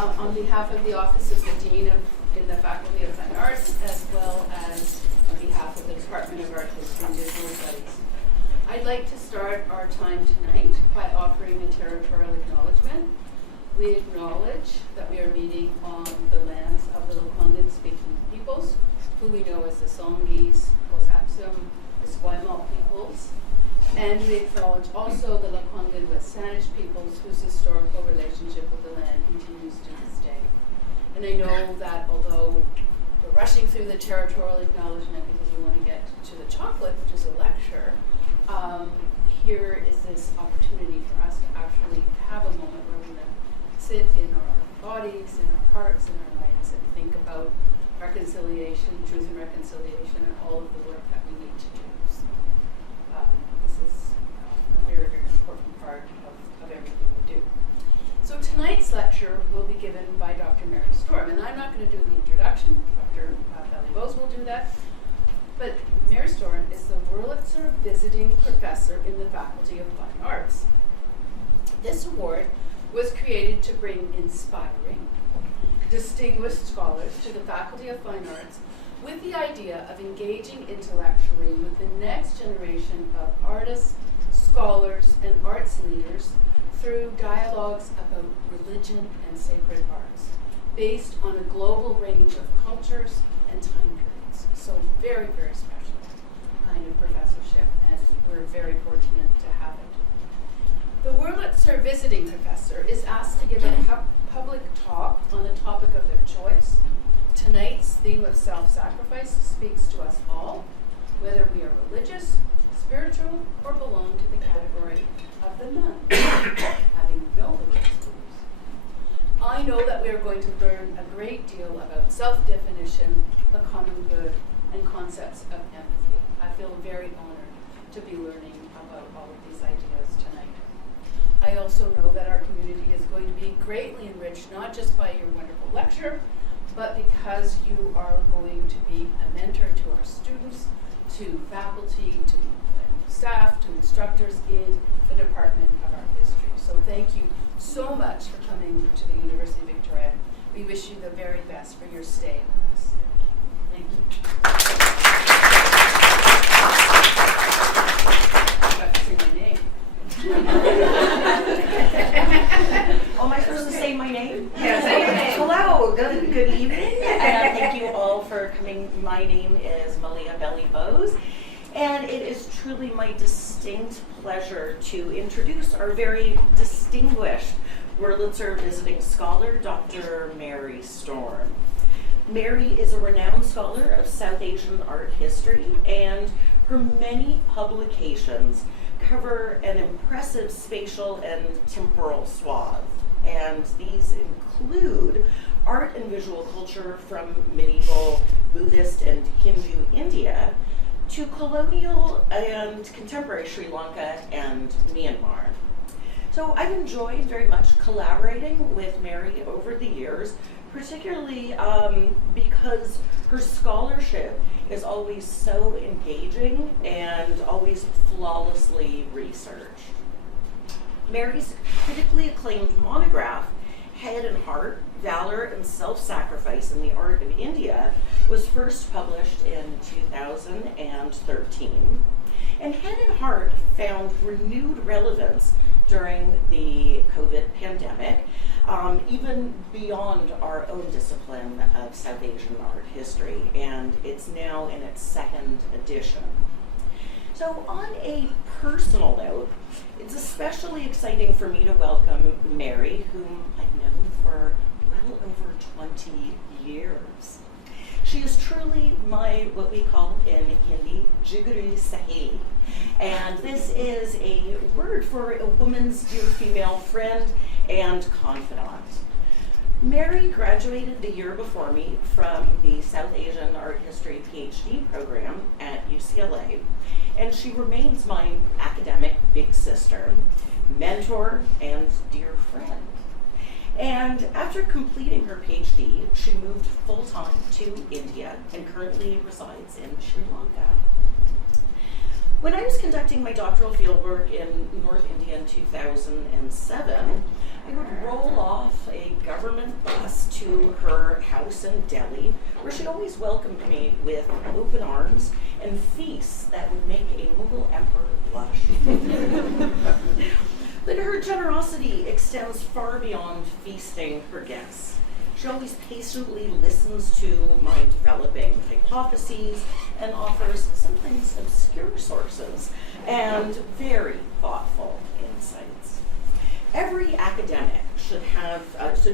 on behalf of the Office of the Dean in the Faculty of Fine Arts, as well as on behalf of the Department of Art History and Visual Studies. I'd like to start our time tonight by offering a territorial acknowledgement. We acknowledge that we are meeting on the lands of the Lekwungen-speaking peoples, who we know as the Songhees, Cosatsum, the Esquimalt peoples, and we acknowledge also the Lekwungen West Sanish peoples, whose historical relationship with the land continues to this day. And I know that although we're rushing through the territorial acknowledgement because we want to get to the chocolate, which is a lecture, here is this opportunity for us to actually have a moment where we're going to sit in our bodies, in our hearts, in our minds, and think about reconciliation, truth and reconciliation, and all of the work that we need to do. So, this is a very, very important part of everything we do. So tonight's lecture will be given by Dr. Mary Storm, and I'm not going to do the introduction. Dr. Belle-Bose will do that. But Mary Storm is the Wurlitzer Visiting Professor in the Faculty of Fine Arts. This award was created to bring inspiring, distinguished scholars to the Faculty of Fine Arts with the idea of engaging intellectually with the next generation of artists, scholars, and arts leaders through dialogues about religion and sacred arts, based on a global range of cultures and time periods. So very, very special kind of professorship, and we're very fortunate to have it. The Wurlitzer Visiting Professor is asked to give a public talk on the topic of their choice. Tonight's theme of self-sacrifice speaks to us all, whether we are religious, spiritual, or belong to the category of the nun, having no religious beliefs. I know that we are going to learn a great deal about self-definition, the common good, and concepts of empathy. I feel very honored to be learning about all of these ideas tonight. I also know that our community is going to be greatly enriched, not just by your wonderful lecture, but because you are going to be a mentor to our students, to faculty, to staff, to instructors in the Department of Art History. So thank you so much for coming to the University of Victoria. We wish you the very best for your stay with us. Thank you. I got to say my name. Oh, am I supposed to say my name? Yes, say your name. Hello, good evening. Thank you all for coming. My name is Malia Belle-Bose, and it is truly my distinct pleasure to introduce our very distinguished Wurlitzer visiting scholar, Dr. Mary Storm. Mary is a renowned scholar of South Asian art history, and her many publications cover an impressive spatial and temporal swath. And these include art and visual culture from medieval Buddhist and Hindu India to colonial and contemporary Sri Lanka and Myanmar. So I've enjoyed very much collaborating with Mary over the years, particularly because her scholarship is always so engaging and always flawlessly researched. Mary's critically acclaimed monograph, Head and Heart, Valour and Self-Sacrifice in the Art of India, was first published in 2013. And Head and Heart found renewed relevance during the COVID pandemic, even beyond our own discipline of South Asian art history, and it's now in its second edition. So on a personal note, it's especially exciting for me to welcome Mary, whom I've known for well over 20 years. She is truly my, what we call in Hindi, jigari saheli. And this is a word for a woman's dear female friend and confidant. Mary graduated the year before me from the South Asian Art History PhD program at UCLA, and she remains my academic big sister, mentor, and dear friend. And after completing her PhD, she moved full-time to India and currently resides in Sri Lanka. When I was conducting my doctoral fieldwork in North India in 2007, I would roll off a government bus to her house in Delhi, where she always welcomed me with open arms and feasts that would make a Mughal emperor blush. But her generosity extends far beyond feasting her guests. She always patiently listens to my developing hypotheses and offers sometimes obscure sources and very thoughtful insights. Every academic should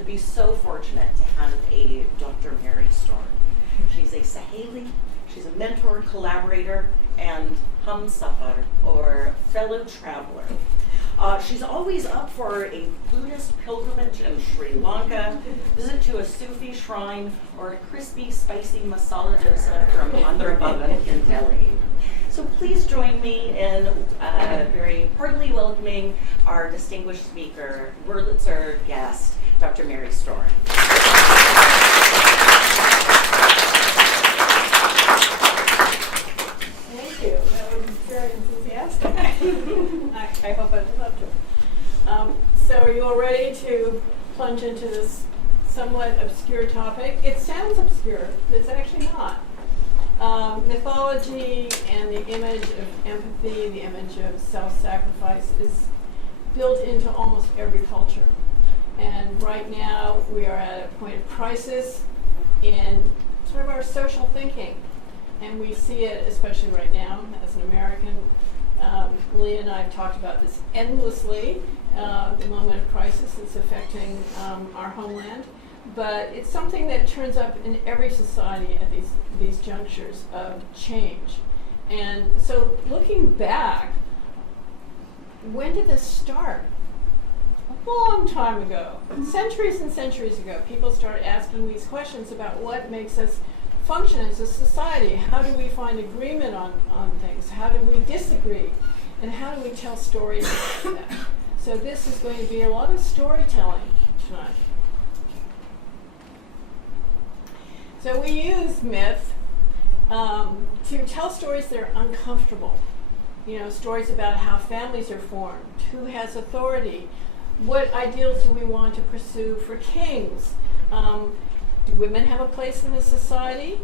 be so fortunate to have a Dr. Mary Storm. She's a Saheli, she's a mentor, collaborator, and humsafar, or fellow traveler. She's always up for a Buddhist pilgrimage in Sri Lanka, visit to a Sufi shrine, or a crispy, spicy masala dosa from Andhra Bhavan in Delhi. So please join me in very heartily welcoming our distinguished speaker, Wurlitzer guest, Dr. Mary Storm. Thank you. That was very enthusiastic. I hope I live up to it. So are you all ready to plunge into this somewhat obscure topic? It sounds obscure, but it's actually not. Mythology and the image of empathy, the image of self-sacrifice is built into almost every culture. And right now we are at a point of crisis in sort of our social thinking. And we see it, especially right now, as an American. Leah and I have talked about this endlessly, the moment of crisis that's affecting our homeland. But it's something that turns up in every society at these junctures of change. And so looking back, when did this start? A long time ago, centuries and centuries ago, people started asking these questions about what makes us function as a society. How do we find agreement on things? How do we disagree? And how do we tell stories about that? So this is going to be a lot of storytelling tonight. So we use myth to tell stories that are uncomfortable. You know, stories about how families are formed, who has authority, what ideals do we want to pursue for kings? Do women have a place in the society?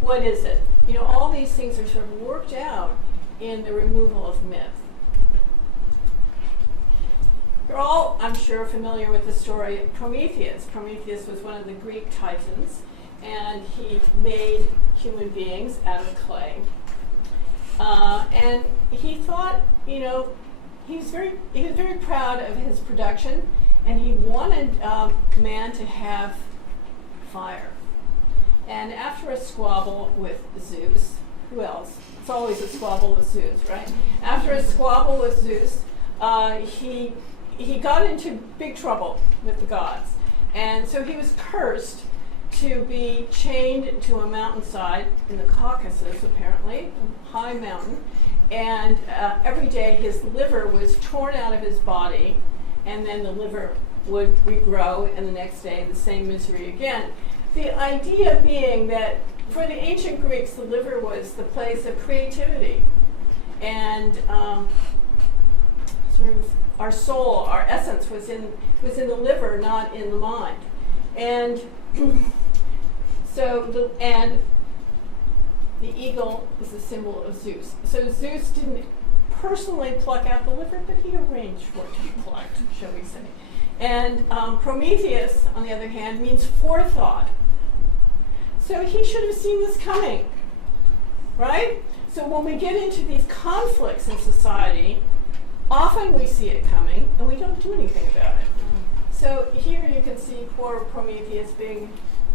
What is it? You know, all these things are sort of worked out in the removal of myth. You're all, I'm sure, familiar with the story of Prometheus. Prometheus was one of the Greek titans, and he made human beings out of clay. And he thought, you know, he was very proud of his production, and he wanted man to have fire. And after a squabble with Zeus, who else? It's always a squabble with Zeus, right? After a squabble with Zeus, he got into big trouble with the gods. And so he was cursed to be chained to a mountainside in the Caucasus, apparently, a high mountain. And every day his liver was torn out of his body, and then the liver would regrow, and the next day the same misery again. The idea being that for the ancient Greeks, the liver was the place of creativity, and sort of our soul, our essence was in the liver, not in the mind. And so the eagle is a symbol of Zeus. So Zeus didn't personally pluck out the liver, but he arranged for it to be plucked, shall we say. And Prometheus, on the other hand, means forethought. So he should have seen this coming, right? So when we get into these conflicts in society, often we see it coming, and we don't do anything about it. So here you can see poor Prometheus being,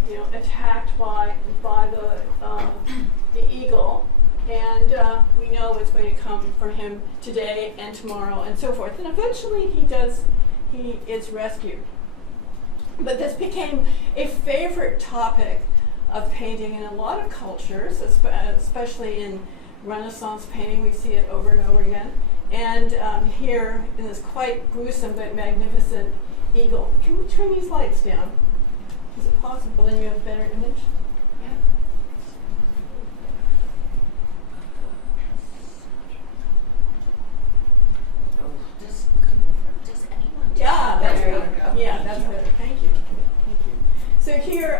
you know, attacked by the eagle, and we know what's going to come for him today and tomorrow and so forth. And eventually he is rescued. But this became a favorite topic of painting in a lot of cultures, especially in Renaissance painting. We see it over and over again. And here in this quite gruesome but magnificent eagle. Can we turn these lights down? Is it possible? Then you have a better image? Yeah.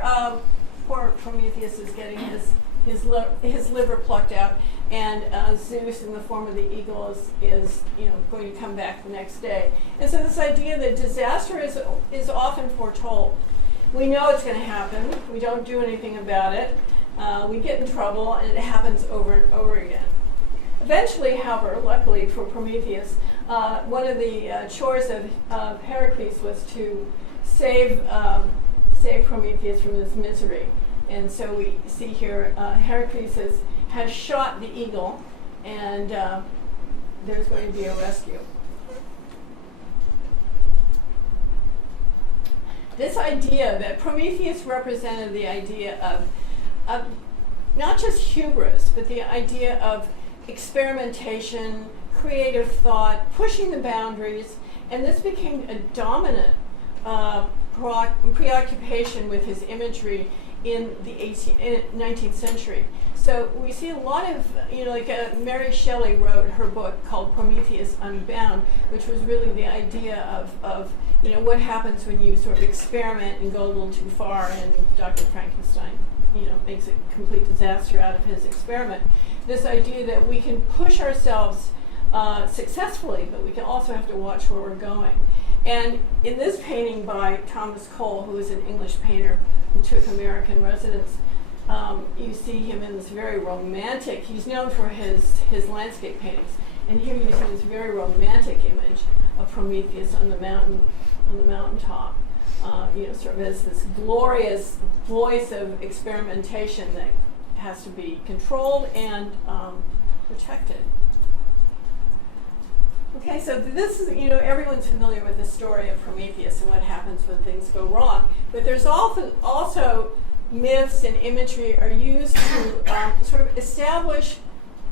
here, poor Prometheus is getting his liver plucked out, and Zeus, in the form of the eagle, is going to come back the next day. And so this idea that disaster is often foretold. We know it's going to happen. We don't do anything about it. We get in trouble, and it happens over and over again. Eventually, however, luckily for Prometheus, one of the chores of Heracles was to save Prometheus from this misery. And so we see here Heracles has shot the eagle, and there's going to be a rescue. This idea that Prometheus represented the idea of not just hubris, but the idea of experimentation, creative thought, pushing the boundaries, and this became a dominant preoccupation with his imagery in the 19th century. So we see a lot of, Mary Shelley wrote her book called Prometheus Unbound, which was really the idea of what happens when you sort of experiment and go a little too far, and Dr. Frankenstein, makes a complete disaster out of his experiment. This idea that we can push ourselves successfully, but we can also have to watch where we're going. And in this painting by Thomas Cole, who is an English painter who took American residence, you see him in this very romantic, he's known for his landscape paintings, and here you see this very romantic image of Prometheus on the mountaintop, sort of as this glorious voice of experimentation that has to be controlled and protected. Okay, so this is, everyone's familiar with the story of Prometheus and what happens when things go wrong. But there's also myths and imagery are used to sort of establish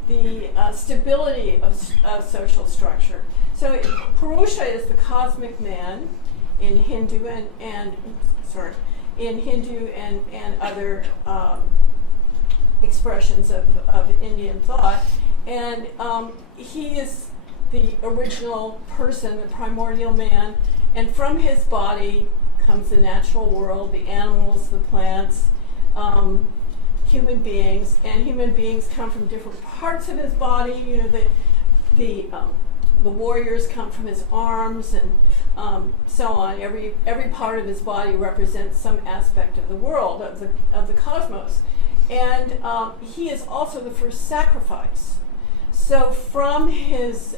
the stability of social structure. So Purusha is the cosmic man in Hindu and other expressions of Indian thought, and he is the original person, the primordial man, and from his body comes the natural world, the animals, the plants, human beings, and human beings come from different parts of his body. The warriors come from his arms, and so on. Every part of his body represents some aspect of the world, of the cosmos, and he is also the first sacrifice. So from his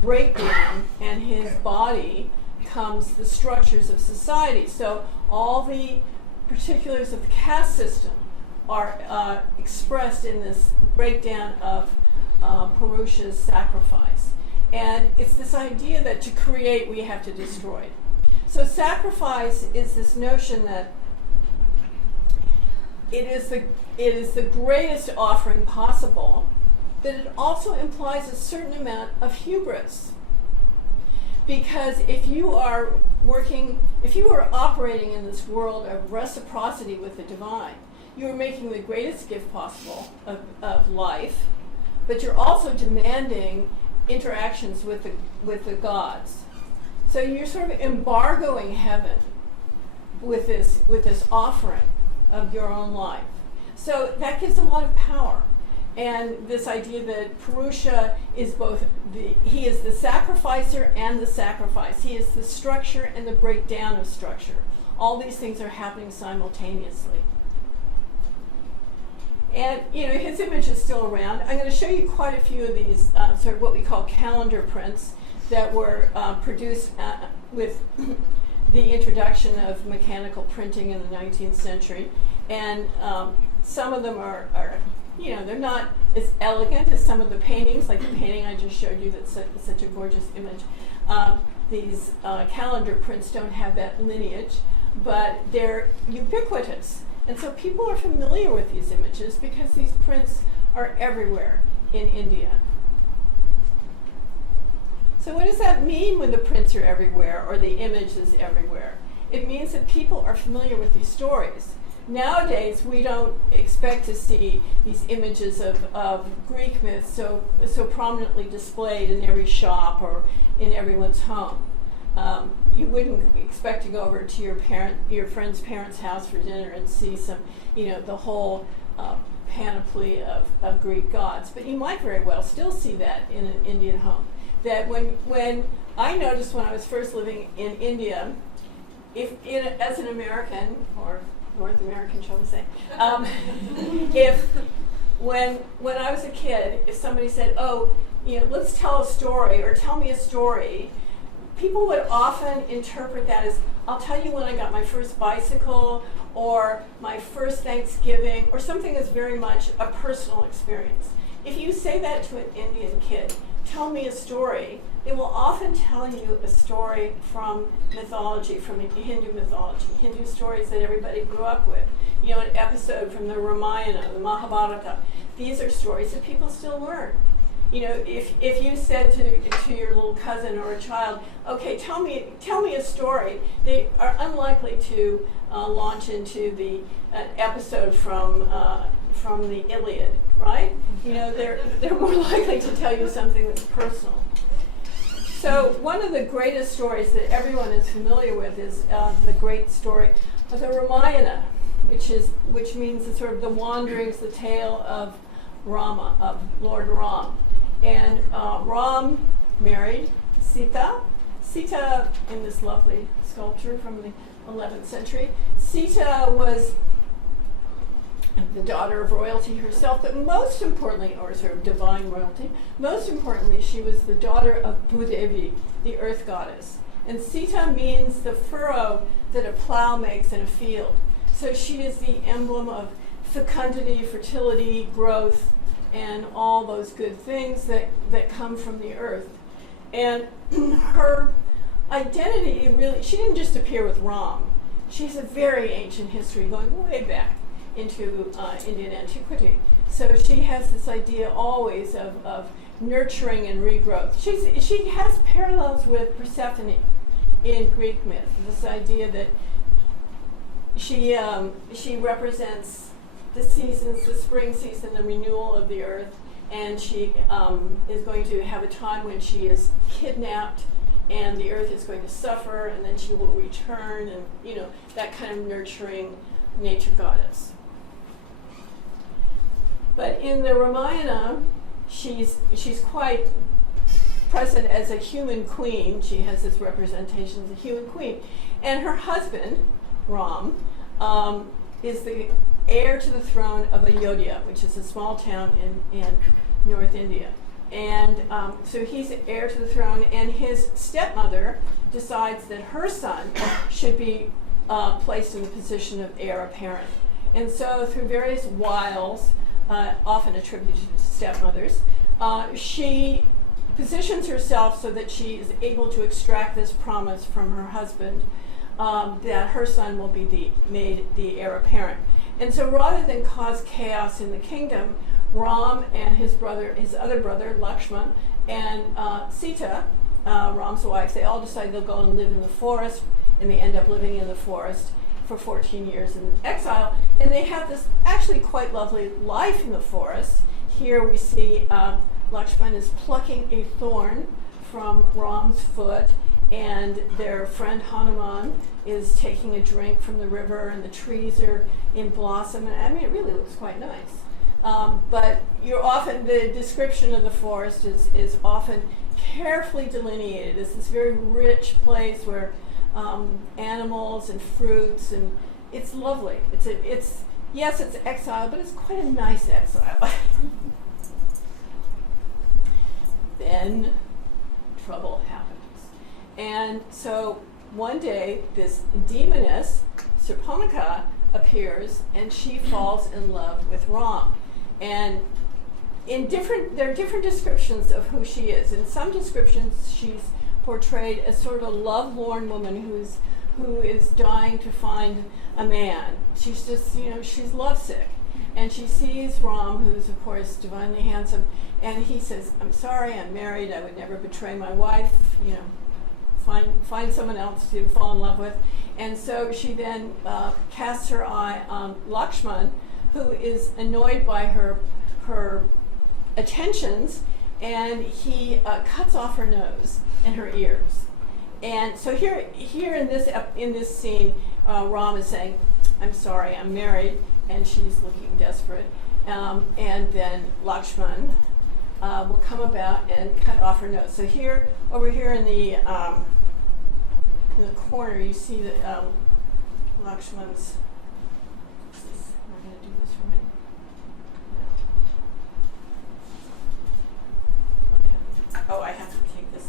breakdown and his body comes the structures of society. So all the particulars of the caste system are expressed in this breakdown of Purusha's sacrifice. And it's this idea that to create, we have to destroy. So sacrifice is this notion that it is the greatest offering possible, but it also implies a certain amount of hubris. Because if you are operating in this world of reciprocity with the divine, you are making the greatest gift possible of life, but you're also demanding interactions with the gods. So you're sort of embargoing heaven with this offering of your own life. So that gives a lot of power. And this idea that Purusha is he is the sacrificer and the sacrifice. He is the structure and the breakdown of structure. All these things are happening simultaneously. And his image is still around. I'm going to show you quite a few of these sort of what we call calendar prints that were produced with the introduction of mechanical printing in the 19th century. And some of them are they're not as elegant as some of the paintings, like the painting I just showed you that's such a gorgeous image. These calendar prints don't have that lineage, but they're ubiquitous. And so people are familiar with these images because these prints are everywhere in India. So what does that mean when the prints are everywhere or the image is everywhere? It means that people are familiar with these stories. Nowadays, we don't expect to see these images of Greek myths so prominently displayed in every shop or in everyone's home. you wouldn't expect to go over to your friend's parents' house for dinner and see some, the whole panoply of Greek gods. But you might very well still see that in an Indian home. That when I noticed when I was first living in India, as an American, or North American, shall we say, when I was a kid, if somebody said, "Oh, let's tell a story," or "Tell me a story," people would often interpret that as, "I'll tell you when I got my first bicycle," or "my first Thanksgiving," or something that's very much a personal experience. If you say that to an Indian kid, "Tell me a story," they will often tell you a story from mythology, from Hindu mythology, Hindu stories that everybody grew up with. An episode from the Ramayana, the Mahabharata. These are stories that people still learn. If you said to your little cousin or a child, "Okay, tell me a story," they are unlikely to launch into the episode from the Iliad, right? They're more likely to tell you something that's personal. So one of the greatest stories that everyone is familiar with is the great story of the Ramayana, which means the sort of the wanderings, the tale of Rama, of Lord Ram. And Ram married Sita. Sita, in this lovely sculpture from the 11th century, Sita was the daughter of royalty herself, but most importantly, or sort of divine royalty, most importantly, she was the daughter of Bhudevi, the earth goddess. And Sita means the furrow that a plow makes in a field. So she is the emblem of fecundity, fertility, growth, and all those good things that come from the earth. And her identity really, she didn't just appear with Ram. She has a very ancient history going way back into Indian antiquity. So she has this idea always of nurturing and regrowth. She has parallels with Persephone in Greek myth, this idea that she represents the seasons, the spring season, the renewal of the earth, and she is going to have a time when she is kidnapped and the earth is going to suffer, and then she will return, and that kind of nurturing nature goddess. But in the Ramayana, she's quite present as a human queen. She has this representation as a human queen. And her husband, Ram, is the heir to the throne of Ayodhya, which is a small town in North India. And so he's heir to the throne, and his stepmother decides that her son should be placed in the position of heir apparent. And so through various wiles, often attributed to stepmothers, she positions herself so that she is able to extract this promise from her husband that her son will be made the heir apparent. And so rather than cause chaos in the kingdom, Ram and his other brother, Lakshman, and Sita, Ram's wife, they all decide they'll go and live in the forest, and they end up living in the forest for 14 years in exile. And they have this actually quite lovely life in the forest. Here we see Lakshman is plucking a thorn from Ram's foot, and their friend Hanuman is taking a drink from the river, and the trees are in blossom. And I mean, it really looks quite nice. But the description of the forest is often carefully delineated as this very rich place where animals and fruits, and it's lovely. Yes, it's exile, but it's quite a nice exile. Then trouble happens. And so one day, this demoness, Surpanaka, appears, and she falls in love with Ram. And there are different descriptions of who she is. In some descriptions, she's portrayed as sort of a lovelorn woman who is dying to find a man. She's just, she's lovesick. And she sees Ram, who's of course divinely handsome, and he says, "I'm sorry, I'm married, I would never betray my wife, find someone else to fall in love with." And so she then casts her eye on Lakshman, who is annoyed by her attentions, and he cuts off her nose and her ears. And so here in this scene, Ram is saying, "I'm sorry, I'm married," and she's looking desperate. And then Lakshman will come about and cut off her nose. So here, over here in the corner, you see that Lakshman's. We're going to do this right. No. Oh, I have to take this.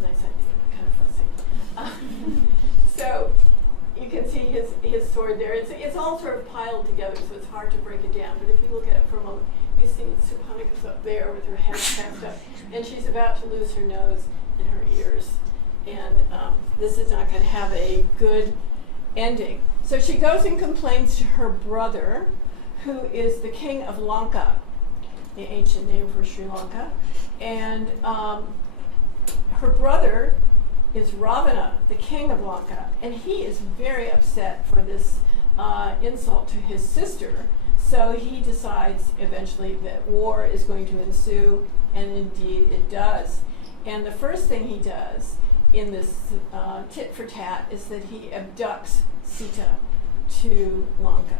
Nice idea, kind of fussy. So you can see his sword there. It's all sort of piled together, so it's hard to break it down. But if you look at it for a moment, you see Subhanika's up there with her head cast up, and she's about to lose her nose and her ears. And this is not going to have a good ending. So she goes and complains to her brother, who is the king of Lanka, the ancient name for Sri Lanka. And her brother is Ravana, the king of Lanka, and he is very upset for this insult to his sister. So he decides eventually that war is going to ensue, and indeed it does. And the first thing he does in this tit for tat is that he abducts Sita to Lanka.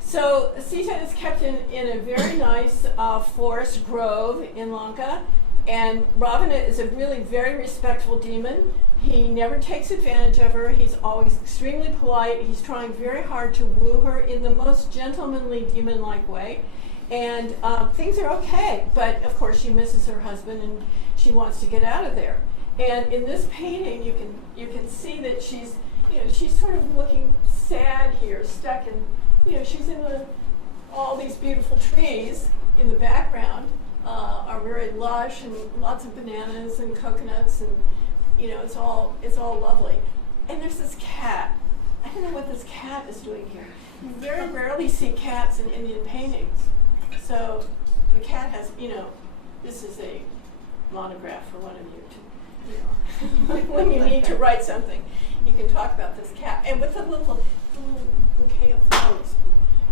So Sita is kept in a very nice forest grove in Lanka, and Ravana is a really very respectful demon. He never takes advantage of her. He's always extremely polite. He's trying very hard to woo her in the most gentlemanly, demon-like way. And things are okay, but of course she misses her husband and she wants to get out of there. And in this painting, you can see that she's sort of looking sad here, stuck in, she's in all these beautiful trees in the background are very lush and lots of bananas and coconuts, and it's all lovely. And there's this cat. I don't know what this cat is doing here. You very rarely see cats in Indian paintings. So the cat has, this is a monograph for one of you to, when you need to write something, you can talk about this cat. And with a little bouquet of flowers.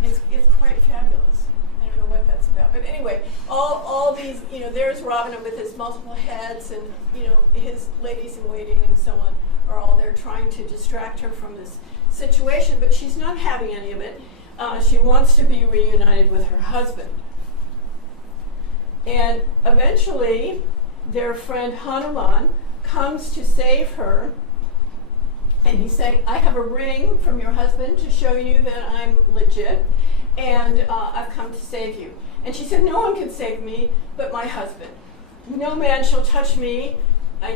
It's quite fabulous. I don't know what that's about. But anyway, all these, there's Ravana with his multiple heads, and, his ladies in waiting and so on are all there trying to distract her from this situation, but she's not having any of it. She wants to be reunited with her husband. And eventually, their friend Hanuman comes to save her, and he's saying, "I have a ring from your husband to show you that I'm legit, and I've come to save you." And she said, "No one can save me but my husband. No man shall touch me,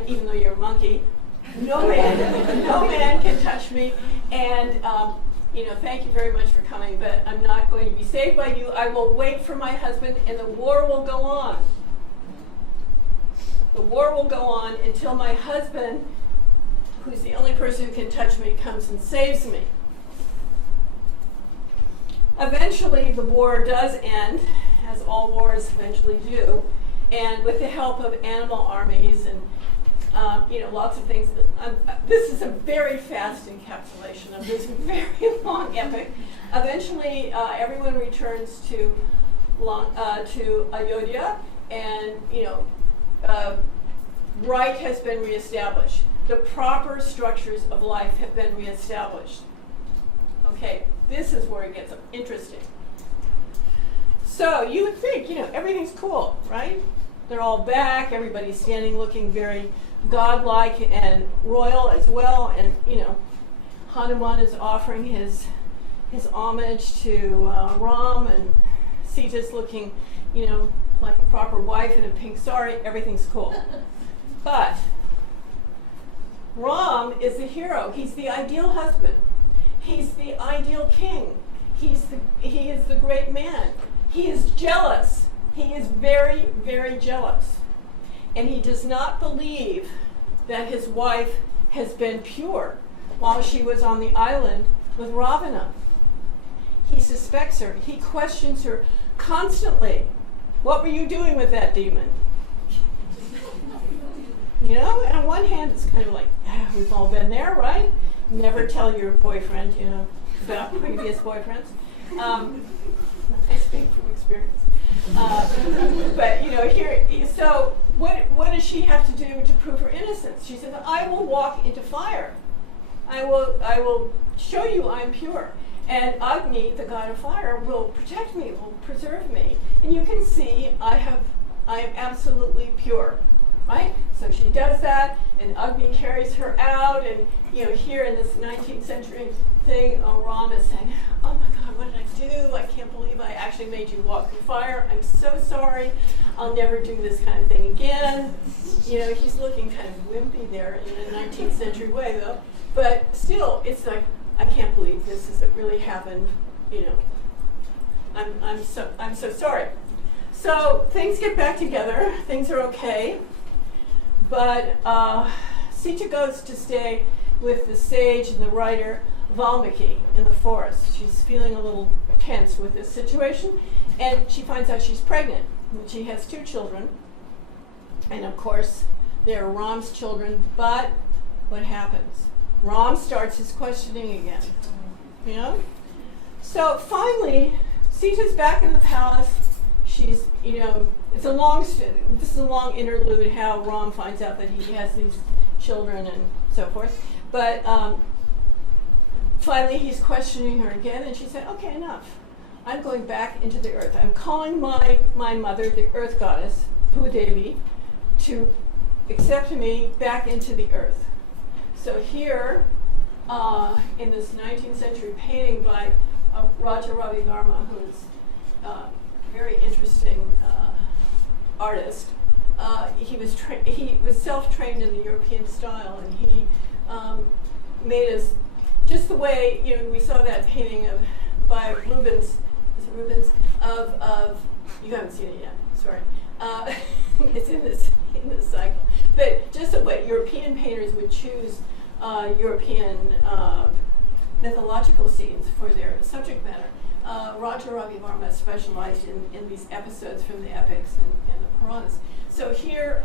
even though you're a monkey. No man can touch me, and thank you very much for coming, but I'm not going to be saved by you. I will wait for my husband, and the war will go on. The war will go on until my husband, who's the only person who can touch me, comes and saves me." Eventually, the war does end, as all wars eventually do, and with the help of animal armies and lots of things. This is a very fast encapsulation of this very long epic. Eventually, everyone returns to Ayodhya, and right has been reestablished. The proper structures of life have been reestablished. Okay, this is where it gets interesting. So you would think, everything's cool, right? They're all back. Everybody's standing, looking very godlike and royal as well, and Hanuman is offering his homage to Ram, and Sita's looking, like a proper wife in a pink sari. Everything's cool. But Ram is the hero. He's the ideal husband. He's the ideal king. He is the great man. He is jealous. He is very, very jealous. And he does not believe that his wife has been pure while she was on the island with Ravana. He suspects her. He questions her constantly. What were you doing with that demon? And on one hand, it's kind of like, we've all been there, right? Never tell your boyfriend, about previous boyfriends. I speak from experience. But here, so what does she have to do to prove her innocence? She said, I will walk into fire. I will show you I'm pure. And Agni, the god of fire, will protect me, will preserve me. And you can see I am absolutely pure, right? So she does that, and Agni carries her out. And here in this 19th century thing, Ram is saying, oh my God, what did I do? I can't believe I actually made you walk through fire. I'm so sorry. I'll never do this kind of thing again. He's looking kind of wimpy there in a 19th century way, though. But still, it's like, I can't believe this. Has it really happened? I'm so sorry. So things get back together. Things are okay. But Sita goes to stay with the sage and the writer Valmiki in the forest. She's feeling a little tense with this situation, and she finds out she's pregnant. And she has 2 children, and of course they're Ram's children. But what happens? Ram starts his questioning again. So finally, Sita's back in the palace. She's, this is a long interlude how Ram finds out that he has these children and so forth. But finally, he's questioning her again, and she said, "Okay, enough. I'm going back into the earth. I'm calling my mother, the earth goddess, Bhudevi, to accept me back into the earth." So here, in this 19th century painting by Raja Ravi Verma, who is a very interesting artist, he was self-trained in the European style, and he made us just the way we saw that painting by Rubens. Is it Rubens? Of you haven't seen it yet. Sorry, it's in this cycle. But just the way European painters would choose European mythological scenes for their subject matter. Raja Ravi Verma specialized in these episodes from the epics and the Puranas. So here,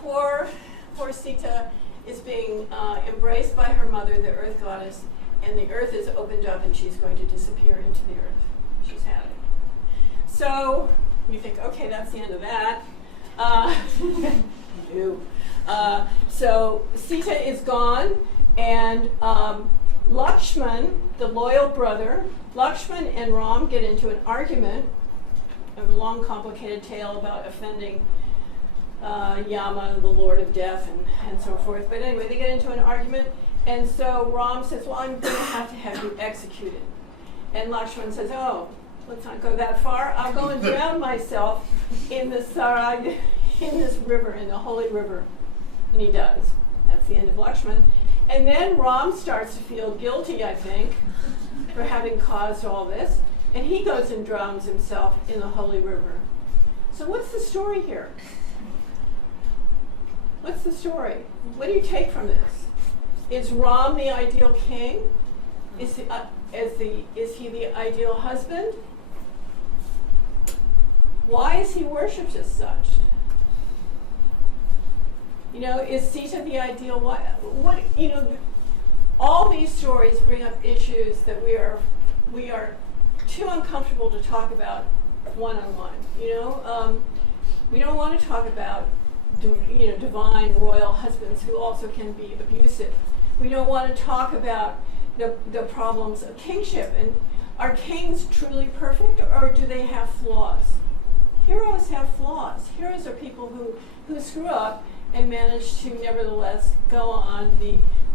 poor Sita is being embraced by her mother, the earth goddess, and the earth is opened up and she's going to disappear into the earth. She's had it. So you think, okay, that's the end of that. No. So Sita is gone, and Lakshman, the loyal brother, Lakshman and Ram get into an argument, a long, complicated tale about offending Yama, the Lord of Death, and so forth. But anyway, they get into an argument, and so Ram says, well, I'm going to have you executed. And Lakshman says, oh, let's not go that far. I'll go and drown myself in the Sarag, in this river, in the holy river. And he does. That's the end of Lakshman. And then Ram starts to feel guilty, I think, for having caused all this. And he goes and drowns himself in the holy river. So what's the story here? What's the story? What do you take from this? Is Ram the ideal king? Is he the ideal husband? Why is he worshipped as such? Is Sita the ideal wife? All these stories bring up issues that we are too uncomfortable to talk about one-on-one. We don't want to talk about divine royal husbands who also can be abusive. We don't want to talk about the problems of kingship. And are kings truly perfect, or do they have flaws? Heroes have flaws. Heroes are people who screw up and manage to nevertheless go on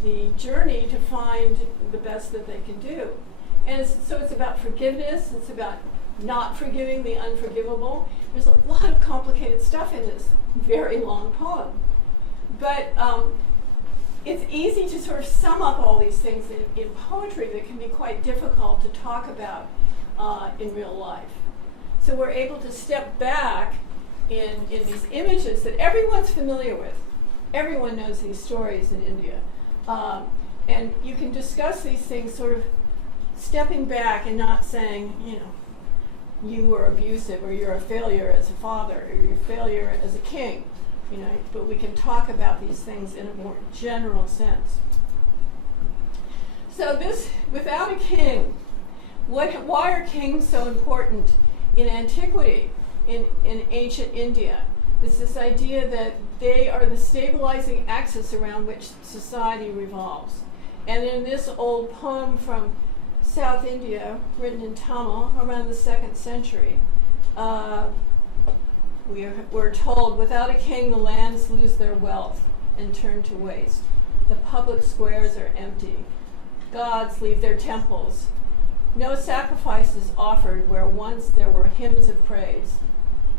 the journey to find the best that they can do. And so it's about forgiveness. It's about not forgiving the unforgivable. There's a lot of complicated stuff in this very long poem. But it's easy to sort of sum up all these things in poetry that can be quite difficult to talk about in real life. So we're able to step back in these images that everyone's familiar with. Everyone knows these stories in India. And you can discuss these things sort of stepping back and not saying, you were abusive, or you're a failure as a father, or you're a failure as a king. But we can talk about these things in a more general sense. So this, without a king, why are kings so important in antiquity, in ancient India. It's this idea that they are the stabilizing axis around which society revolves. And in this old poem from South India, written in Tamil around the 2nd century, we're told, without a king the lands lose their wealth and turn to waste. The public squares are empty. Gods leave their temples. No sacrifice is offered where once there were hymns of praise.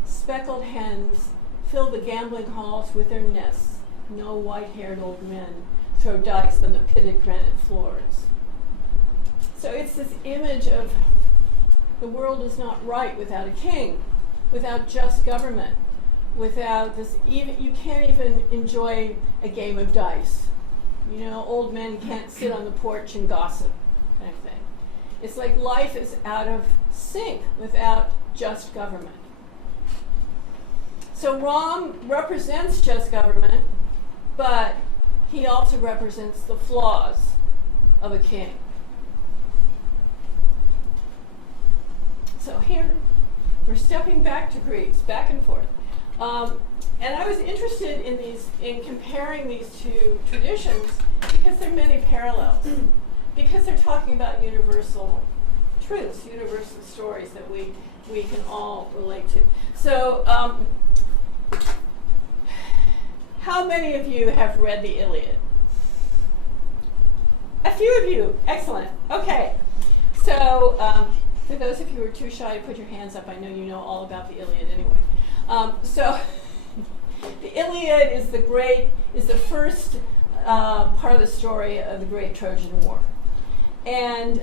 Speckled hens fill the gambling halls with their nests. No white-haired old men throw dice on the pitted granite floors. So it's this image of the world is not right without a king, without just government, without this, even you can't even enjoy a game of dice. You know, old men can't sit on the porch and gossip, kind of thing. It's like life is out of sync without just government. So Ram represents just government, but he also represents the flaws of a king. So here, we're stepping back to Greece, back and forth. And I was interested in comparing these two traditions because there are many parallels. Because they're talking about universal truths, universal stories that we can all relate to. So, how many of you have read the Iliad? A few of you. Excellent. Okay. So, for those of you who are too shy to put your hands up, I know you know all about the Iliad anyway. So, the Iliad is the first part of the story of the Great Trojan War. And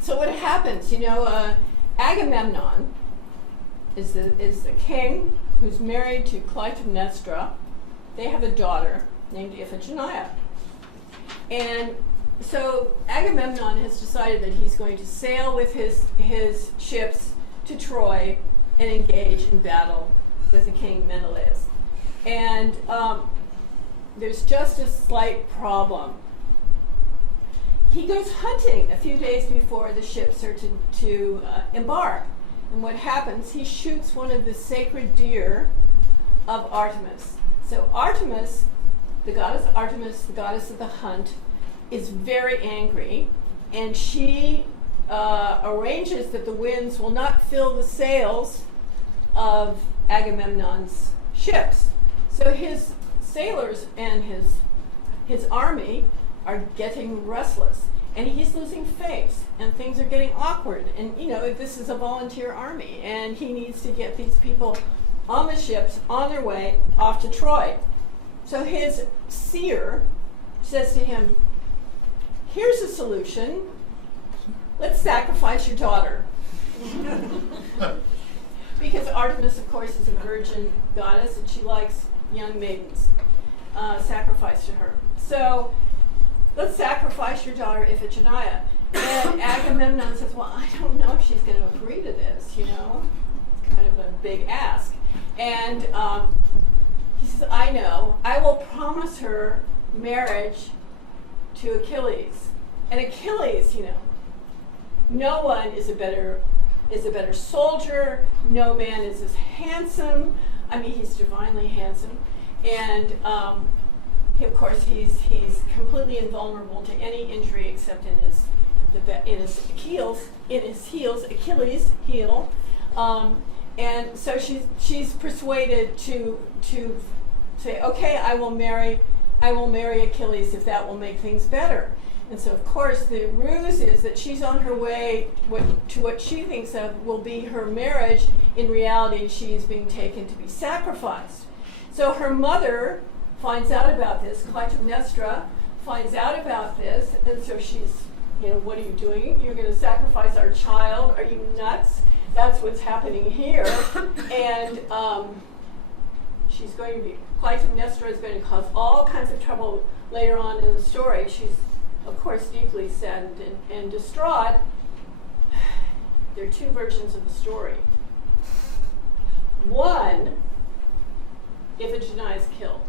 so what happens, Agamemnon is the king who's married to Clytemnestra. They have a daughter named Iphigenia. And so Agamemnon has decided that he's going to sail with his ships to Troy and engage in battle with the king Menelaus. And there's just a slight problem. He goes hunting a few days before the ships are to embark. And what happens, he shoots one of the sacred deer of Artemis. So Artemis, the goddess of the hunt, is very angry, and she arranges that the winds will not fill the sails of Agamemnon's ships. So his sailors and his army are getting restless, and he's losing face, and things are getting awkward. And this is a volunteer army, and he needs to get these people on the ships on their way off to Troy. So his seer says to him, "Here's a solution. Let's sacrifice your daughter." Because Artemis, of course, is a virgin goddess, and she likes young maidens. Sacrifice to her. So let's sacrifice your daughter Iphigenia. And Agamemnon says, well, I don't know if she's going to agree to this, It's kind of a big ask. And he says, I know. I will promise her marriage to Achilles. And Achilles, no one is a better soldier. No man is as handsome. I mean, he's divinely handsome. And of course, he's completely invulnerable to any injury except in his heels, Achilles' heel. And so she's persuaded to say, okay, I will marry Achilles if that will make things better. And so, of course, the ruse is that she's on her way to what she thinks of will be her marriage. In reality, she is being taken to be sacrificed. So her mother finds out about this. Clytemnestra finds out about this, and so she's, what are you doing? You're going to sacrifice our child? Are you nuts? That's what's happening here. And Clytemnestra is going to cause all kinds of trouble later on in the story. She's, of course, deeply saddened and distraught. There are two versions of the story. One, Iphigenia is killed,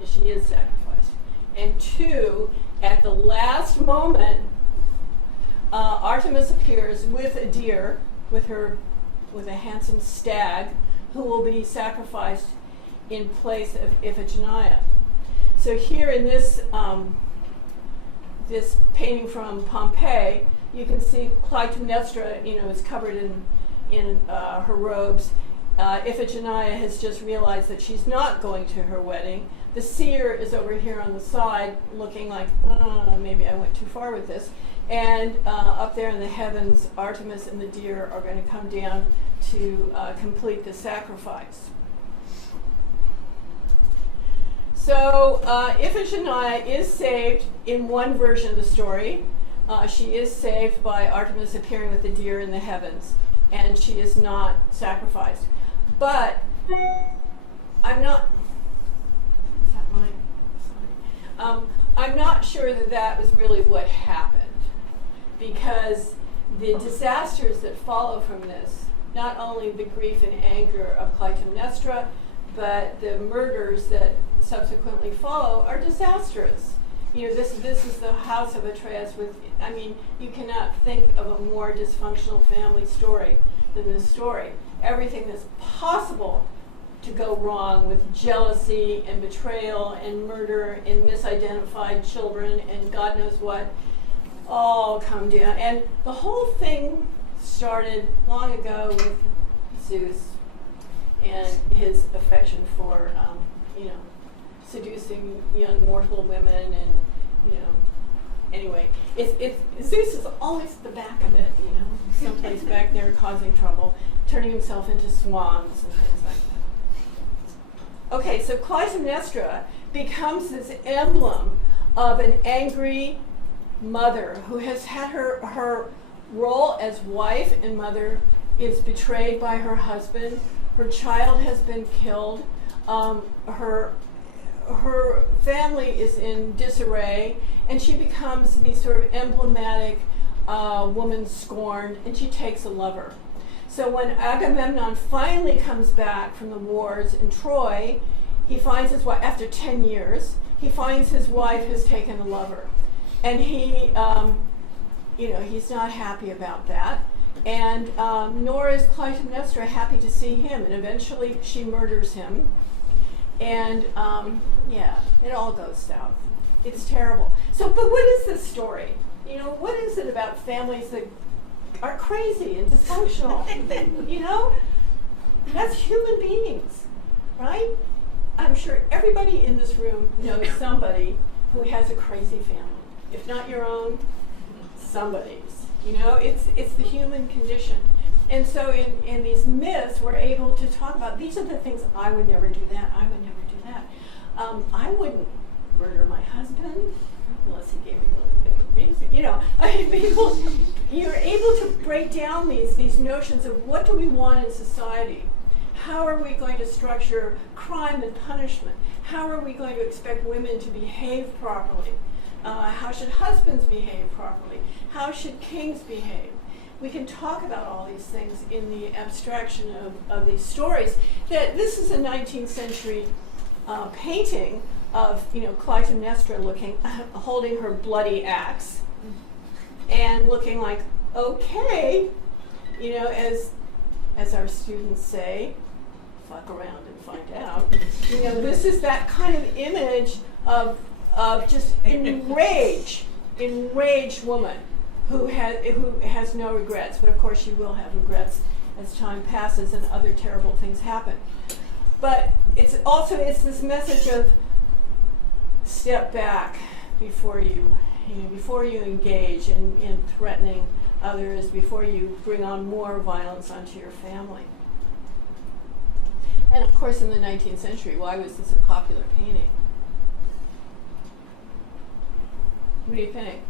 and she is sacrificed. And two, at the last moment, Artemis appears with a deer with a handsome stag who will be sacrificed in place of Iphigenia. So here in this this painting from Pompeii, you can see Clytemnestra, is covered in her robes. Iphigenia has just realized that she's not going to her wedding. The seer is over here on the side looking like, maybe I went too far with this. And up there in the heavens, Artemis and the deer are going to come down to complete the sacrifice. So Iphigenia is saved in one version of the story. She is saved by Artemis appearing with the deer in the heavens, and she is not sacrificed. But I'm not. Is that mine? Sorry. I'm not sure that was really what happened, because the disasters that follow from this, not only the grief and anger of Clytemnestra, but the murders that subsequently follow are disastrous. This is the house of Atreus with, you cannot think of a more dysfunctional family story than this story. Everything that's possible to go wrong with jealousy and betrayal and murder and misidentified children and God knows what, all come down. And the whole thing started long ago with Zeus and his affection for, seducing young mortal women, and anyway, Zeus is always at the back of it, someplace back there causing trouble, turning himself into swans and things like that. Okay, so Clytemnestra becomes this emblem of an angry mother who has had her role as wife and mother is betrayed by her husband. Her child has been killed. Her family is in disarray, and she becomes the sort of emblematic woman scorned, and she takes a lover. So when Agamemnon finally comes back from the wars in Troy, he finds his wife, after 10 years, he finds his wife has taken a lover. And he, he's not happy about that. And nor is Clytemnestra happy to see him, and eventually she murders him. And it all goes south. It's terrible. So, but what is this story? What is it about families that are crazy and dysfunctional? That's human beings, right? I'm sure everybody in this room knows somebody who has a crazy family. If not your own, somebody's. It's the human condition. And so in these myths, we're able to talk about, these are the things, I would never do that, I would never do that. I wouldn't murder my husband, unless he gave me a little bit of reason. You're able to break down these notions of what do we want in society? How are we going to structure crime and punishment? How are we going to expect women to behave properly? How should husbands behave properly? How should kings behave? We can talk about all these things in the abstraction of these stories. This is a 19th century painting of Clytemnestra holding her bloody axe and looking like, okay, as our students say, fuck around and find out. This is that kind of image of just enraged woman who has no regrets. But of course she will have regrets as time passes and other terrible things happen. But it's this message of step back before you engage in threatening others, before you bring on more violence onto your family. And of course in the 19th century, why was this a popular painting? What do you think?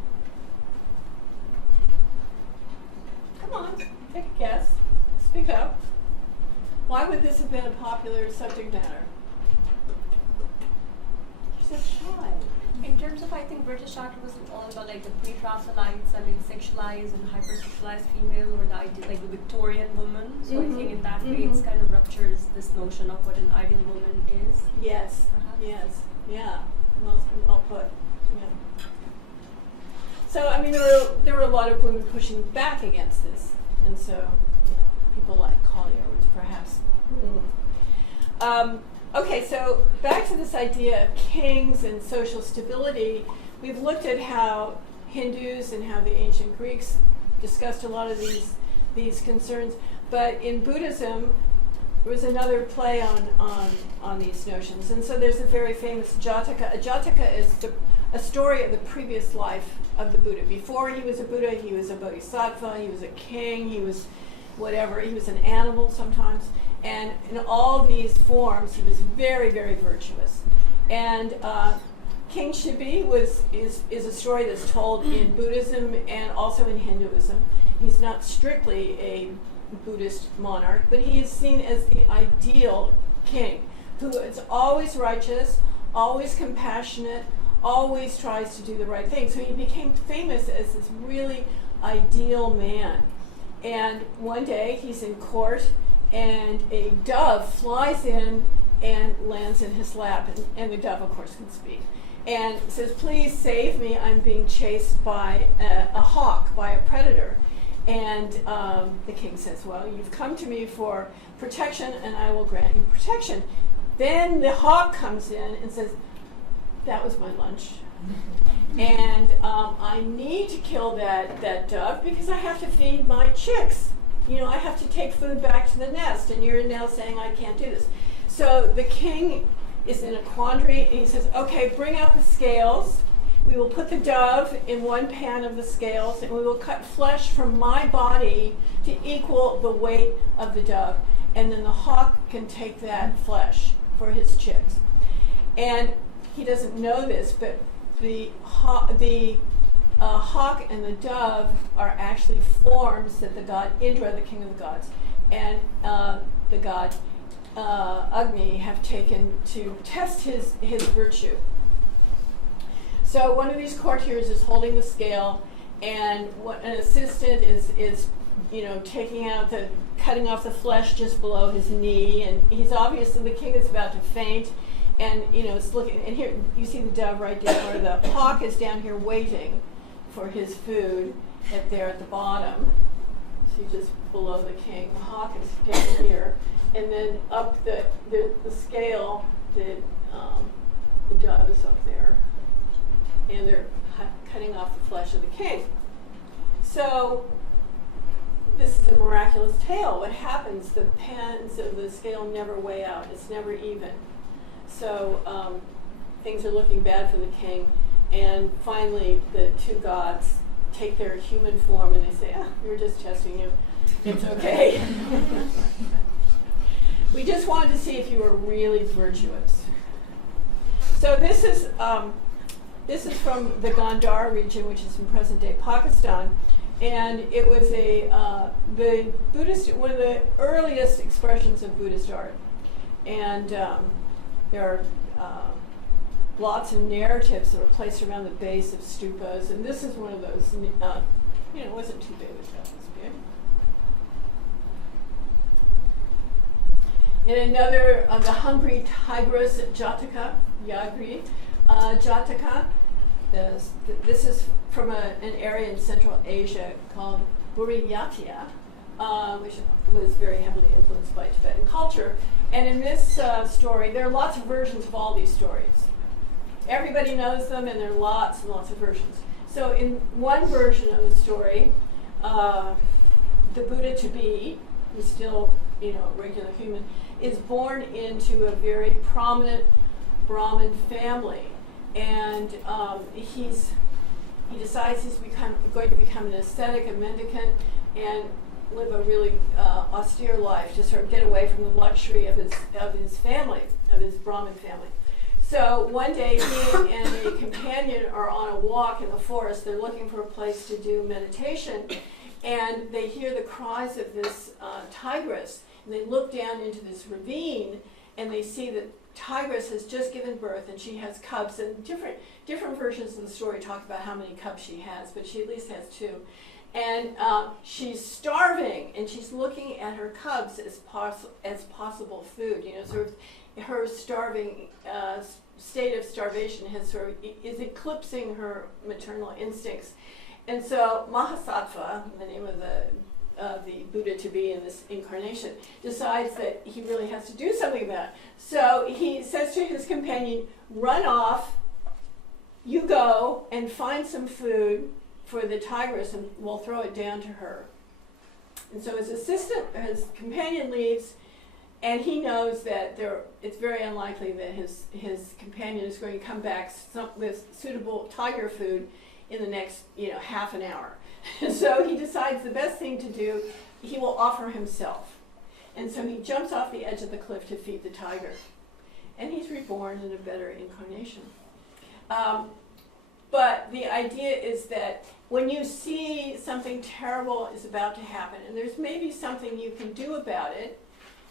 Come on, take a guess. Speak up. Why would this have been a popular subject matter? She's so shy. In terms of, I think British art was all about like the pre-Raphaelites, sexualized and hypersexualized female, or the ideal, like the Victorian woman. So I think in that way it's kind of ruptures this notion of what an ideal woman is. Yes. Perhaps. Yes. Yeah. Well put. Yeah. So there were a lot of women pushing back against this, and so people like Collier was perhaps. Okay, so back to this idea of kings and social stability. We've looked at how Hindus and how the ancient Greeks discussed a lot of these concerns, but in Buddhism, there was another play on these notions. And so there's a very famous Jataka. A Jataka is a story of the previous life of the Buddha. Before he was a Buddha, he was a bodhisattva, he was a king, he was whatever, he was an animal sometimes. And in all these forms, he was very, very virtuous. And King Shibi is a story that's told in Buddhism and also in Hinduism. He's not strictly a Buddhist monarch, but he is seen as the ideal king, who is always righteous, always compassionate, always tries to do the right thing. So he became famous as this really ideal man. And one day he's in court, and a dove flies in and lands in his lap, and the dove, of course, can speak, and says, "Please save me, I'm being chased by a hawk, by a predator." And the king says, "Well, you've come to me for protection, and I will grant you protection." Then the hawk comes in and says, "That was my lunch. And I need to kill that dove because I have to feed my chicks. You know, I have to take food back to the nest, and you're now saying I can't do this." So the king is in a quandary, and he says, "Okay, bring out the scales. We will put the dove in one pan of the scales, and we will cut flesh from my body to equal the weight of the dove. And then the hawk can take that flesh for his chicks." And he doesn't know this, but the hawk and the dove are actually forms that the god Indra, the king of the gods, and the god Agni have taken to test his virtue. So one of these courtiers is holding the scale, and an assistant is cutting off the flesh just below his knee, and he's obviously, the king is about to faint, and it's looking, and here you see the dove right there, or the hawk is down here waiting for his food there at the bottom. See, just below the king. The hawk is down here, and then up the scale, the dove is up there, and they're cutting off the flesh of the king. So this is a miraculous tale. What happens? The pans of the scale never weigh out. It's never even. So things are looking bad for the king, and finally the two gods take their human form and they say, "We were just testing you. It's okay." "We just wanted to see if you were really virtuous." So this is from the Gandhar region, which is in present-day Pakistan, and it was the Buddhist, one of the earliest expressions of Buddhist art, and there are lots of narratives that were placed around the base of stupas, and this is one of those. It wasn't too big, it was about this big. And another, the hungry tigress Jataka, Yagri Jataka. This is from an area in Central Asia called Wurlitzer, which was very heavily influenced by Tibetan culture. And in this story, there are lots of versions of all these stories. Everybody knows them, and there are lots and lots of versions. So in one version of the story, the Buddha to-be, who's still a regular human, is born into a very prominent Brahmin family. And he decides he's going to become an ascetic, a mendicant, and live a really austere life to sort of get away from the luxury of his family, of his Brahmin family. So one day he and a companion are on a walk in the forest. They're looking for a place to do meditation, and they hear the cries of this tigress, and they look down into this ravine, and they see that tigress has just given birth, and she has cubs, and different versions of the story talk about how many cubs she has, but she at least has 2. And she's starving, and she's looking at her cubs as possible food. Sort of her starving state of starvation is eclipsing her maternal instincts. And so Mahasattva, the name of the the Buddha to be in this incarnation, decides that he really has to do something about it. So he says to his companion, run off, you go and find some food for the tigress and we'll throw it down to her. And so his companion leaves, and he knows that it's very unlikely that his companion is going to come back with suitable tiger food in the next half an hour. So he decides the best thing to do, he will offer himself. And so he jumps off the edge of the cliff to feed the tiger. And he's reborn in a better incarnation. But the idea is that when you see something terrible is about to happen, and there's maybe something you can do about it,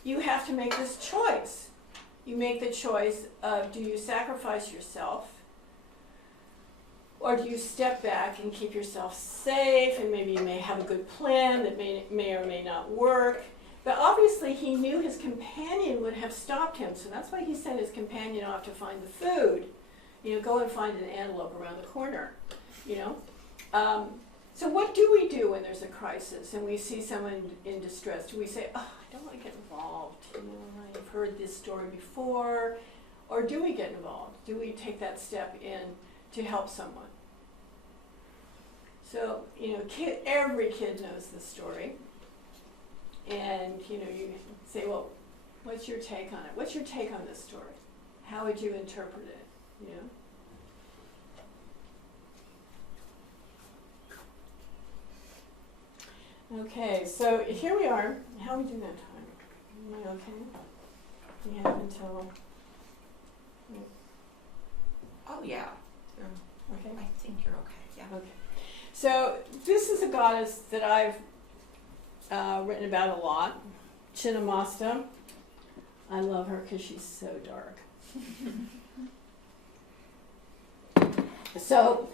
you have to make this choice. You make the choice of, do you sacrifice yourself, or do you step back and keep yourself safe, and maybe you may have a good plan that may or may not work. But obviously he knew his companion would have stopped him, so that's why he sent his companion off to find the food. Go and find an antelope around the corner, So what do we do when there's a crisis and we see someone in distress? Do we say, oh, I don't want to get involved, I've heard this story before, or do we get involved? Do we take that step in to help someone? So, every kid knows this story, and, you say, well, what's your take on it? What's your take on this story? How would you interpret it? Okay, so here we are. How are we doing that time? Am I okay? We have until. Oh yeah. Okay. I think you're okay. Yeah. Okay. So this is a goddess that I've written about a lot, Chinnamasta. I love her because she's so dark. So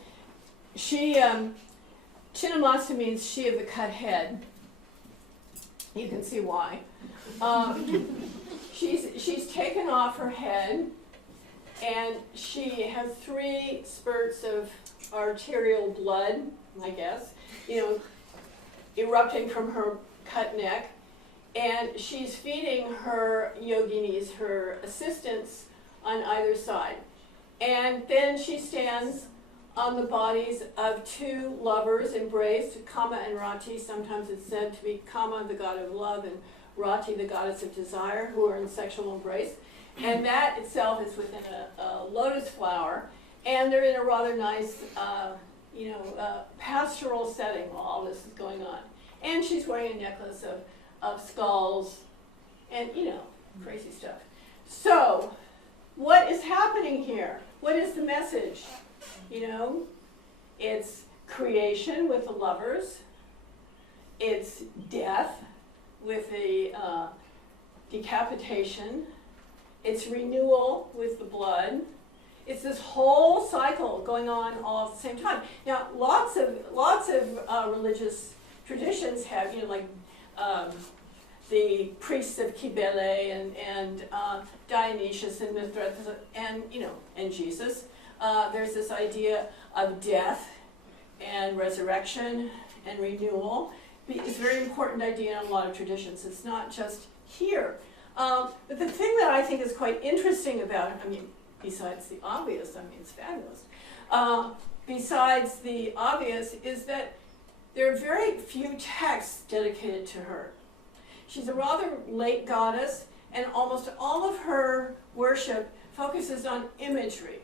she, Chinnamasta means she of the cut head. You can see why. She's taken off her head, and she has 3 spurts of arterial blood, I guess, erupting from her cut neck. And she's feeding her yoginis, her assistants, on either side. And then she stands on the bodies of 2 lovers embraced, Kama and Rati. Sometimes it's said to be Kama, the god of love, and Rati, the goddess of desire, who are in sexual embrace. And that itself is within a lotus flower. And they're in a rather nice, pastoral setting while all this is going on. And she's wearing a necklace of skulls and, crazy stuff. So, what is happening here? What is the message? It's creation with the lovers. It's death with the decapitation. It's renewal with the blood. It's this whole cycle going on all at the same time. Now, lots of religious traditions have, the priests of Cybele and Dionysius and Mithra and Jesus. There's this idea of death and resurrection and renewal. It's a very important idea in a lot of traditions. It's not just here. But the thing that I think is quite interesting about it, besides the obvious, it's fabulous. Besides the obvious is that there are very few texts dedicated to her. She's a rather late goddess, and almost all of her worship focuses on imagery.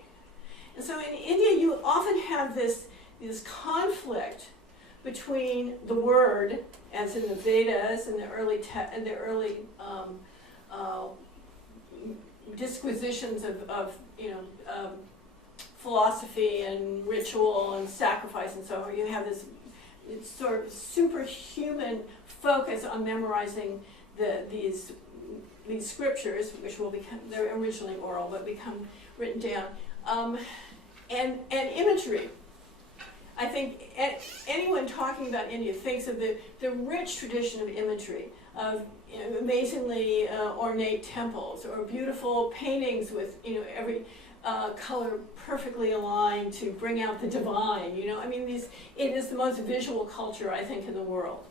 And so in India, you often have this conflict between the word, as in the Vedas and the early disquisitions of philosophy and ritual and sacrifice and so on. You have this sort of superhuman focus on memorizing these scriptures, which will become, they're originally oral, but become written down, and imagery. I think anyone talking about India thinks of the rich tradition of imagery, of amazingly ornate temples or beautiful paintings with every color perfectly aligned to bring out the divine. It is the most visual culture, I think, in the world.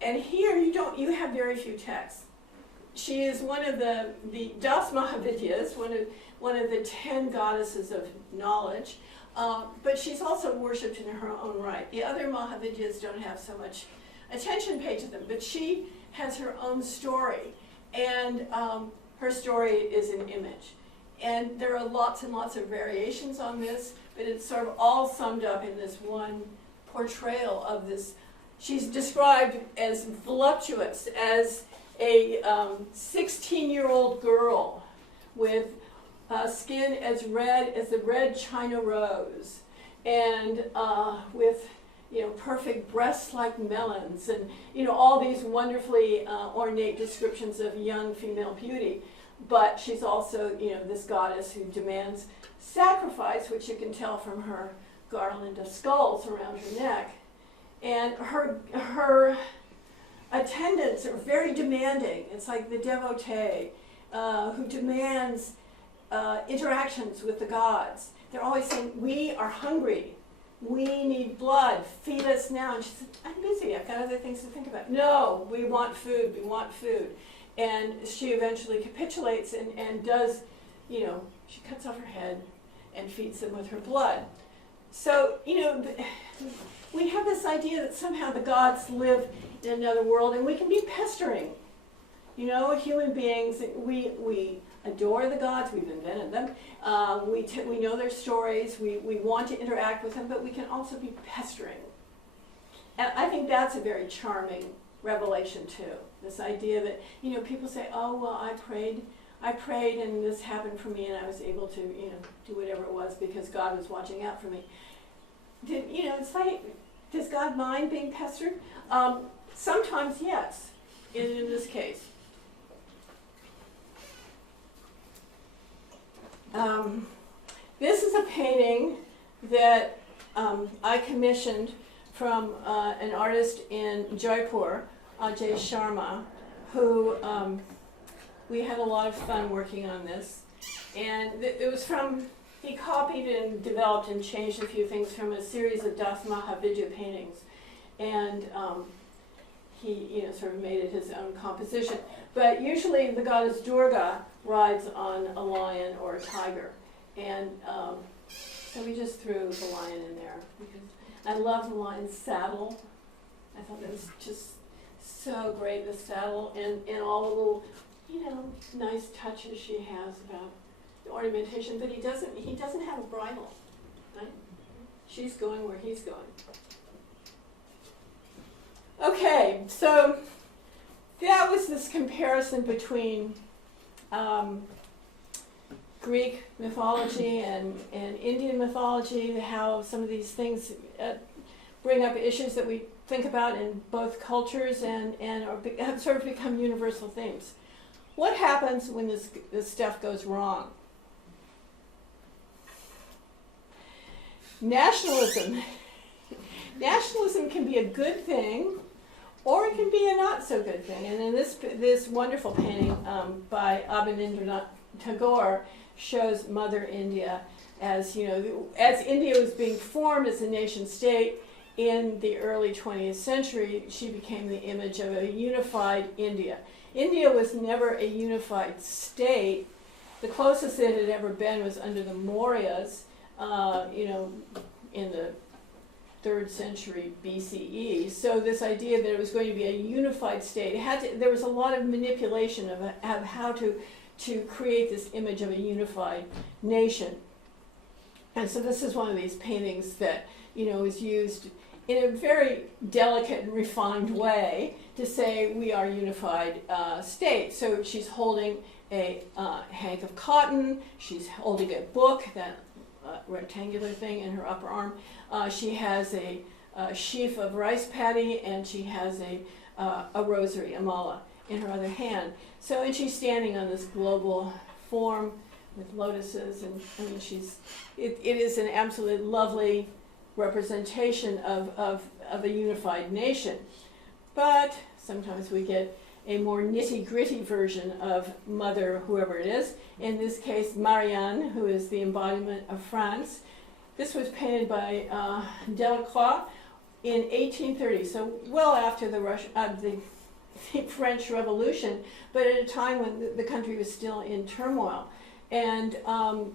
And here you have very few texts. She is one of the Das Mahavidyas, one of the 10 goddesses of knowledge, but she's also worshipped in her own right. The other Mahavidyas don't have so much attention paid to them, but she has her own story, and her story is an image. And there are lots and lots of variations on this, but it's sort of all summed up in this one portrayal of this. She's described as voluptuous, as a 16-year-old girl with skin as red as the red China rose, and with perfect breasts like melons, and all these wonderfully ornate descriptions of young female beauty. But she's also this goddess who demands sacrifice, which you can tell from her garland of skulls around her neck. And her attendants are very demanding. It's like the devotee who demands interactions with the gods. They're always saying, we are hungry. We need blood. Feed us now. And she said, I'm busy. I've got other things to think about. No, we want food. We want food. And she eventually capitulates and does, she cuts off her head and feeds them with her blood. So, we have this idea that somehow the gods live in another world, and we can be pestering. Human beings, we adore the gods, we've invented them, we know their stories, we want to interact with them, but we can also be pestering. And I think that's a very charming revelation too. This idea that, people say, oh, well, I prayed and this happened for me and I was able to, do whatever it was because God was watching out for me. It's like, does God mind being pestered? Sometimes, yes, in this case. This is a painting that I commissioned from an artist in Jaipur, Ajay Sharma, who we had a lot of fun working on this. And it was he copied and developed and changed a few things from a series of Das Mahavidya paintings. And he sort of made it his own composition. But usually the goddess Durga rides on a lion or a tiger. And so we just threw the lion in there because I love the lion's saddle. I thought that was just so great, the saddle and all the little, nice touches she has about the ornamentation. But he doesn't have a bridle, right? She's going where he's going. Okay, so that was this comparison between Greek mythology and Indian mythology, how some of these things bring up issues that we think about in both cultures and have sort of become universal themes. What happens when this stuff goes wrong? Nationalism. Nationalism can be a good thing, or it can be a not so good thing. And in this wonderful painting by Abanindranath Tagore shows Mother India as as India was being formed as a nation state in the early 20th century. She became the image of a unified India. India was never a unified state. The closest it had ever been was under the Mauryas, in the 3rd century BCE. So this idea that it was going to be a unified state, there was a lot of manipulation of how to create this image of a unified nation. And so this is one of these paintings that is used in a very delicate and refined way to say we are a unified state. So she's holding a hank of cotton, she's holding a book, that rectangular thing in her upper arm. She has a sheaf of rice paddy, and she has a rosary, a mala, in her other hand. So, and she's standing on this global form with lotuses, and it is an absolutely lovely representation of a unified nation. But sometimes we get a more nitty-gritty version of Mother, whoever it is. In this case, Marianne, who is the embodiment of France. This was painted by Delacroix. in 1830, so well after the French Revolution, but at a time when the country was still in turmoil, and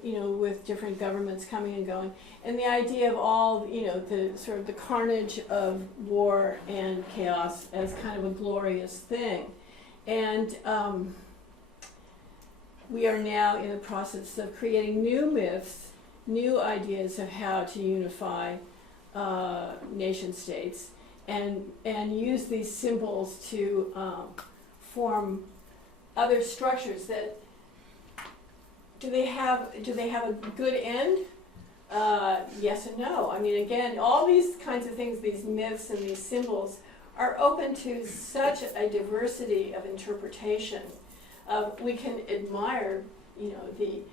with different governments coming and going, and the idea of all the sort of the carnage of war and chaos as kind of a glorious thing, and we are now in the process of creating new myths, new ideas of how to unify nation states, and use these symbols to form other structures that do they have a good end? Yes and no. I mean, again, all these kinds of things, these myths and these symbols, are open to such a diversity of interpretation. We can admire, the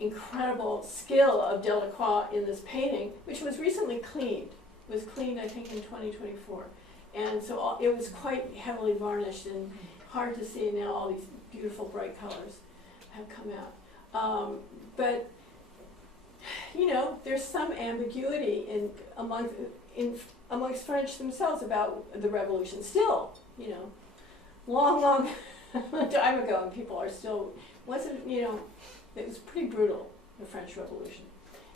incredible skill of Delacroix in this painting, which was recently cleaned. It was cleaned, I think, in 2024. And so it was quite heavily varnished and hard to see. Now all these beautiful bright colors have come out. But there's some ambiguity amongst French themselves about the revolution. Still, long time ago, and people are still it was pretty brutal, the French Revolution,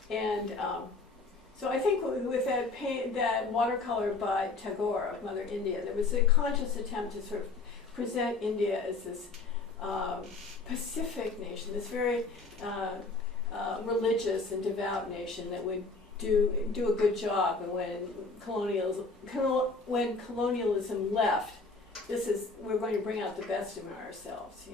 and so I think with that watercolor by Tagore of Mother India, there was a conscious attempt to sort of present India as this Pacific nation, this very religious and devout nation that would do a good job. And when colonialism left, we're going to bring out the best in ourselves,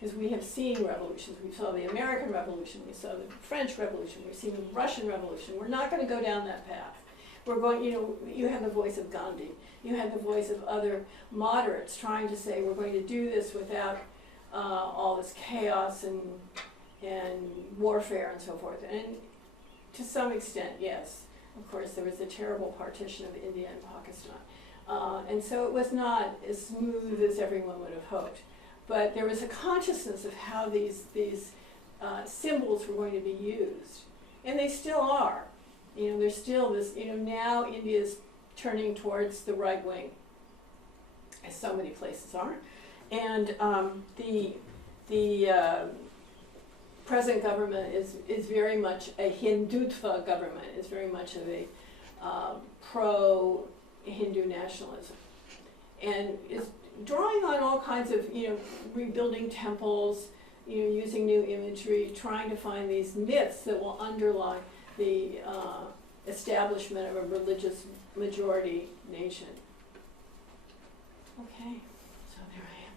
because we have seen revolutions. We saw the American Revolution, we saw the French Revolution, we've seen the Russian Revolution. We're not going to go down that path. We're going, you had the voice of Gandhi, you had the voice of other moderates trying to say we're going to do this without all this chaos and warfare and so forth. And to some extent, yes. Of course, there was a terrible partition of India and Pakistan. And so it was not as smooth as everyone would have hoped. But there was a consciousness of how these symbols were going to be used. And they still are. There's still this, now India's turning towards the right wing, as so many places are. And the present government is very much a Hindutva government, is very much of a pro-Hindu nationalism, and is drawing on all kinds of, rebuilding temples, using new imagery, trying to find these myths that will underlie the establishment of a religious majority nation. Okay, so there I am.